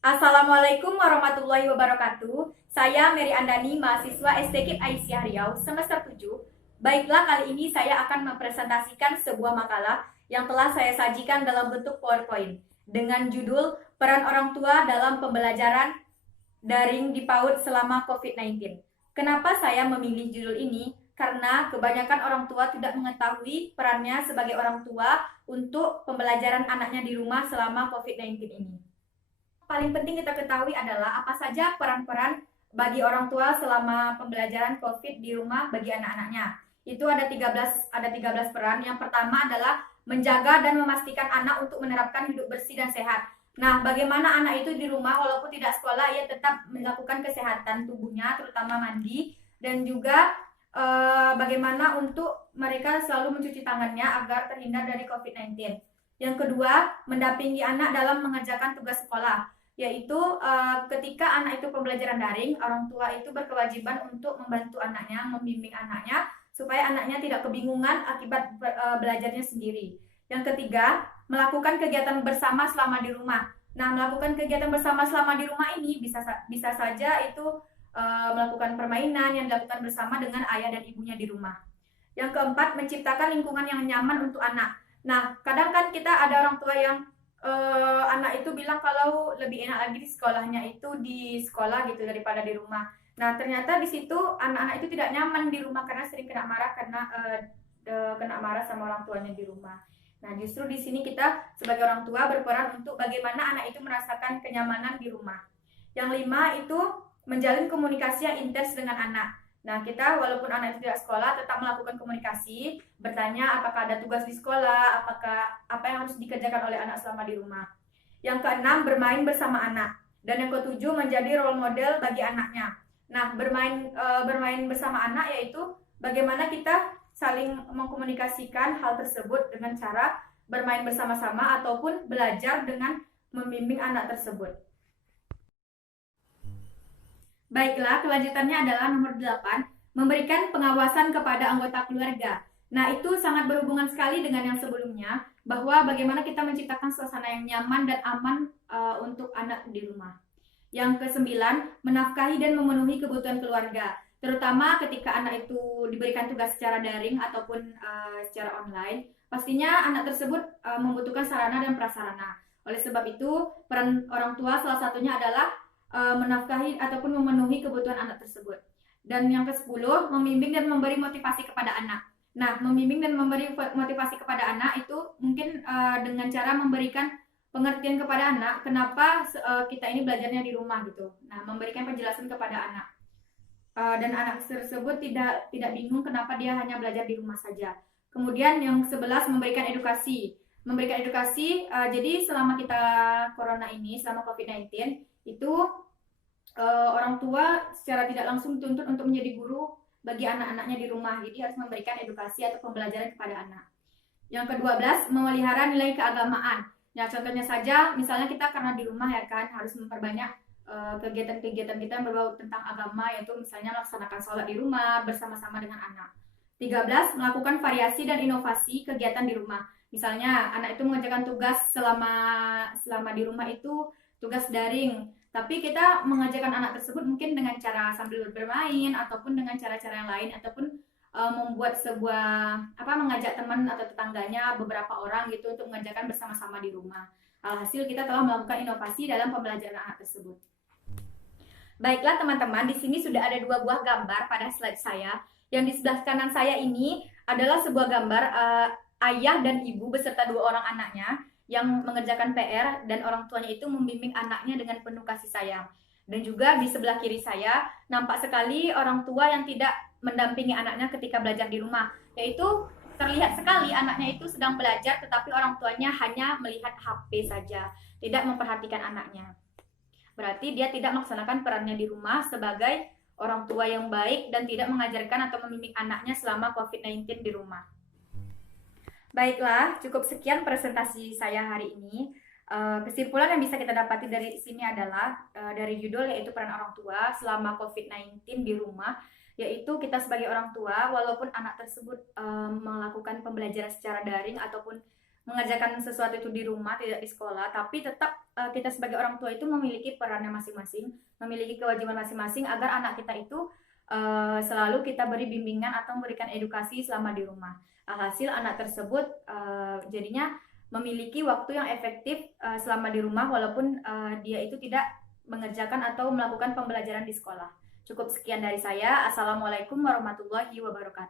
Assalamualaikum warahmatullahi wabarakatuh. Saya Mary Andani, mahasiswa STKIP Aisyah Riau, semester 7. Baiklah, kali ini saya akan mempresentasikan sebuah makalah yang telah saya sajikan dalam bentuk PowerPoint dengan judul Peran Orang Tua dalam Pembelajaran Daring di PAUD selama COVID-19. Kenapa saya memilih judul ini? Karena kebanyakan orang tua tidak mengetahui perannya sebagai orang tua untuk pembelajaran anaknya di rumah selama COVID-19 ini. Paling penting kita ketahui adalah apa saja peran-peran bagi orang tua selama pembelajaran COVID di rumah bagi anak-anaknya. Itu ada 13 peran. Yang pertama adalah menjaga dan memastikan anak untuk menerapkan hidup bersih dan sehat. Nah, bagaimana anak itu di rumah walaupun tidak sekolah, ia tetap melakukan kesehatan tubuhnya, terutama mandi, dan juga bagaimana untuk mereka selalu mencuci tangannya agar terhindar dari COVID-19. Yang kedua, mendampingi anak dalam mengerjakan tugas sekolah, yaitu ketika anak itu pembelajaran daring, orang tua itu berkewajiban untuk membantu anaknya, membimbing anaknya supaya anaknya tidak kebingungan akibat belajarnya sendiri. Yang ketiga, melakukan kegiatan bersama selama di rumah. Nah, melakukan kegiatan bersama selama di rumah ini bisa saja itu melakukan permainan yang dilakukan bersama dengan ayah dan ibunya di rumah. Yang keempat, menciptakan lingkungan yang nyaman untuk anak. Nah, kadang kan kita ada orang tua yang anak itu bilang kalau lebih enak lagi di sekolahnya itu di sekolah gitu daripada di rumah. Nah, ternyata di situ anak-anak itu tidak nyaman di rumah karena sering kena marah karena kena marah sama orang tuanya di rumah. Nah, justru di sini kita sebagai orang tua berperan untuk bagaimana anak itu merasakan kenyamanan di rumah. Yang lima itu menjalin komunikasi yang intens dengan anak. Nah, kita walaupun anak itu tidak sekolah tetap melakukan komunikasi, bertanya apakah ada tugas di sekolah, apakah apa yang harus dikerjakan oleh anak selama di rumah. Yang keenam, bermain bersama anak. Dan yang ketujuh, menjadi role model bagi anaknya. Nah, bermain bersama anak yaitu bagaimana kita saling mengkomunikasikan hal tersebut dengan cara bermain bersama-sama ataupun belajar dengan membimbing anak tersebut. Baiklah, kelanjutannya adalah nomor 8, memberikan pengawasan kepada anggota keluarga. Nah, itu sangat berhubungan sekali dengan yang sebelumnya, bahwa bagaimana kita menciptakan suasana yang nyaman dan aman untuk anak di rumah. Yang kesembilan, menafkahi dan memenuhi kebutuhan keluarga, terutama ketika anak itu diberikan tugas secara daring ataupun secara online. Pastinya anak tersebut membutuhkan sarana dan prasarana. Oleh sebab itu, peran orang tua salah satunya adalah menafkahi ataupun memenuhi kebutuhan anak tersebut. Dan yang ke-10, membimbing dan memberi motivasi kepada anak. Nah, membimbing dan memberi motivasi kepada anak itu mungkin dengan cara memberikan pengertian kepada anak kenapa kita ini belajarnya di rumah gitu. Nah, memberikan penjelasan kepada anak. Dan anak tersebut tidak bingung kenapa dia hanya belajar di rumah saja. Kemudian yang 11, memberikan edukasi. Memberikan edukasi, jadi selama kita corona ini, selama COVID-19, itu orang tua secara tidak langsung dituntut untuk menjadi guru bagi anak-anaknya di rumah. Jadi harus memberikan edukasi atau pembelajaran kepada anak. Yang ke-12, memelihara nilai keagamaan. Ya, contohnya saja, misalnya kita karena di rumah ya kan, harus memperbanyak kegiatan-kegiatan kita yang berbau tentang agama, yaitu misalnya melaksanakan sholat di rumah bersama-sama dengan anak. 13, melakukan variasi dan inovasi kegiatan di rumah. Misalnya anak itu mengerjakan tugas selama di rumah itu tugas daring, tapi kita mengajarkan anak tersebut mungkin dengan cara sambil bermain ataupun dengan cara-cara yang lain ataupun membuat sebuah mengajak teman atau tetangganya beberapa orang gitu untuk mengerjakan bersama-sama di rumah. Alhasil kita telah melakukan inovasi dalam pembelajaran anak tersebut. Baiklah teman-teman, di sini sudah ada 2 buah gambar pada slide saya. Yang di sebelah kanan saya ini adalah sebuah gambar ayah dan ibu beserta 2 orang anaknya yang mengerjakan PR dan orang tuanya itu membimbing anaknya dengan penuh kasih sayang. Dan juga di sebelah kiri saya nampak sekali orang tua yang tidak mendampingi anaknya ketika belajar di rumah, yaitu terlihat sekali anaknya itu sedang belajar tetapi orang tuanya hanya melihat HP saja, tidak memperhatikan anaknya. Berarti dia tidak melaksanakan perannya di rumah sebagai orang tua yang baik dan tidak mengajarkan atau membimbing anaknya selama COVID-19 di rumah. Baiklah, cukup sekian presentasi saya hari ini. Kesimpulan yang bisa kita dapati dari sini adalah dari judul yaitu peran orang tua selama COVID-19 di rumah, yaitu kita sebagai orang tua walaupun anak tersebut melakukan pembelajaran secara daring ataupun mengerjakan sesuatu itu di rumah tidak di sekolah, tapi tetap kita sebagai orang tua itu memiliki perannya masing-masing, memiliki kewajiban masing-masing agar anak kita itu selalu kita beri bimbingan atau memberikan edukasi selama di rumah. Alhasil anak tersebut jadinya memiliki waktu yang efektif selama di rumah walaupun dia itu tidak mengerjakan atau melakukan pembelajaran di sekolah. Cukup sekian dari saya. Assalamualaikum warahmatullahi wabarakatuh.